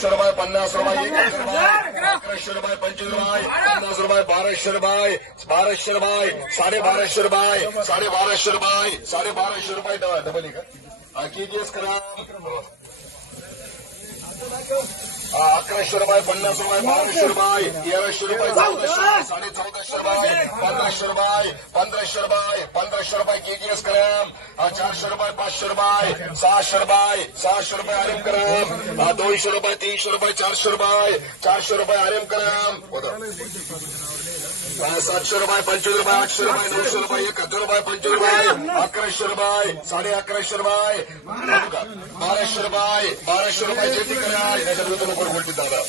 एकशे रुपये पन्नास रुपये एक हज़ार रुपये अकराशे रुपये पंचवीस रुपये पन्नास रुपये बाराशे रुपये बाराशे रुपये साडे बाराशे रुपये साडे बाराशे रुपये साडे बाराशे रुपये डबल आहे का केजीएस करा अकराशे रुपये पन्नास रुपये बाराशे रुपये तेराशे रुपये चौदाशे रुपये साडे चौदाशे रुपये पंधराशे रुपये पंधराशे रुपये पंधराशे रुपये केजीएस ग्राम हा चारशे रुपये पाचशे रुपये सहाशे रुपये सहाशे रुपये आरेम ग्राम हा दोनशे रुपये तीनशे रुपये चारशे रुपये चारशे रुपये आरेम ग्राम हा, सातशे रुपये पंचवीस रुपये आठशे रुपये नऊशे रुपये एक हज़ार रुपये पंचवीस रुपये अकराशे रुपये साडे अकराशे रुपये बाराशे रुपये बाराशे रुपये शेती करा नको बोलते दादा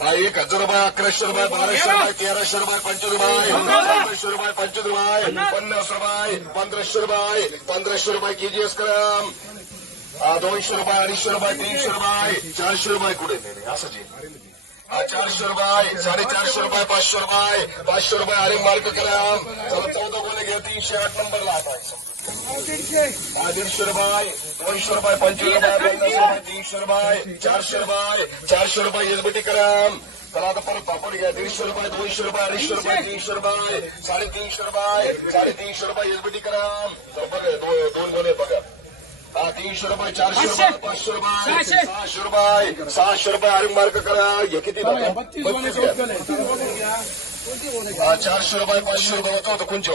हा एक हज़ार रुपये अकराशे रुपये बाराशे रुपये तेराशे रुपये पंचवीस रुपये पंचवीस रुपये पन्नास रुपये पंधराशे रुपये पंधराशे केजीएस ग्राम हा दोनशे रुपये अडीचशे रुपये तीनशे रुपये चारशे रुपये कुठे असंच हा चारशे रुपये साडेचारशे रुपये पाचशे रुपये पाचशे रुपये अरे मार्क करा चौदा कोणी घ्या तीनशे आठ नंबरला आता. हा दीडशे रुपये दोनशे रुपये पंचवीस रुपये पन्नास रुपये तीनशे रुपये चारशे रुपये चारशे रुपये एसबीटी करा चला आता परत पापड घ्या. दीडशे रुपये दोनशे रुपये अडीचशे रुपये तीनशे रुपये साडेतीनशे रुपये साडेतीनशे रुपये एसबीटी करा बघा दो- दोन गोले बघा. तीनशे रुपये चारशे रुपये पाचशे रुपये सहाशे. रुपये सहाशे रुपये अरे मार्क करा. हे किती बत्तीस चारशे रुपये पाचशे रुपये होतं होतं कोणचे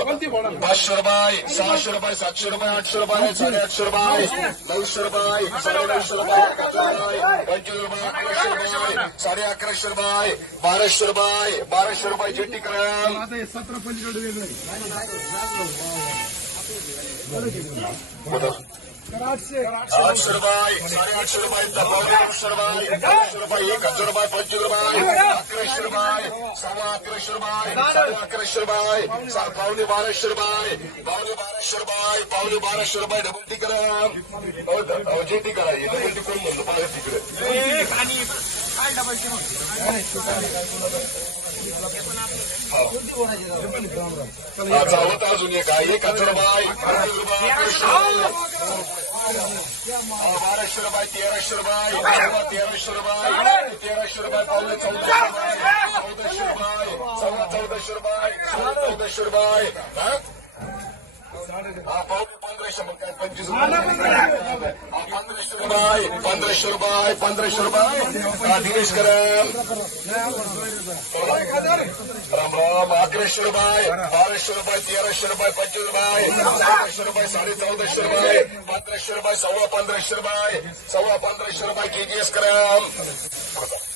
पाचशे रुपये सहाशे रुपये सातशे रुपये आठशे रुपये साडेआठशे रुपये नऊशे रुपये साडे नऊशे रुपये एक रुपये पंचवीस रुपये अकराशे रुपये साडे अकराशे रुपये बाराशे रुपये बाराशे रुपये जेटी करा सतरा पलीकडे आठशे रुपये साडे आठशे रुपये पावणे नऊशे रुपये नऊशे रुपये एक हज़ार रुपये पंचवीस रुपये अकराशे रुपये सव्वा अकराशे रुपये साडे अकराशे रुपये सा- पावणे बाराशे रुपये पावणे बाराशे रुपये पावणे बाराशे रुपये डबल टी करा जे टी करा डबल टी कोण म्हणतो बारा तिकडे जावं तर अजून एक आहे एक हज़ार रुपये पंचवीस रुपये अकराशे रुपये चौदह बाराशे रुपये तेराशे रुपये पंधराशे मग पंचवीस हा, पंधराशे रुपये पंधराशे रुपये पंधराशे रुपये हा दिनेश करम राम राम अकराशे रुपये बाराशे रुपये तेराशे रुपये पंचवीस रुपये चौदाशे रुपये साडे चौदाशे रुपये पंधराशे रुपये सव्वा पंधराशे रुपये सव्वा पंधराशे रुपये केजीएस करम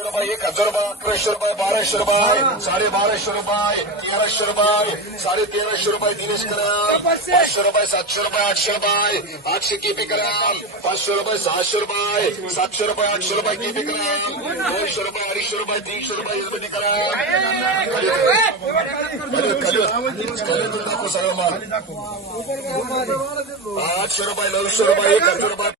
आठशे रुपये एक हज़ार रुपये अकराशे रुपये बाराशे रुपये साडे बाराशे रुपये तेराशे रुपये साडे तेराशे रुपये दिनेश करम पाचशे रुपये सातशे रुपये आठशे रुपये आठशे केपी करम पाचशे रुपये सहाशे रुपये सातशे रुपये आठशे रुपये केपी करम दोनशे रुपये अडीचशे रुपये तीनशे रुपये एसबीटी करम। दाखव सगळं माल आठशे रुपये नऊशे रुपये एक हज़ार रुपये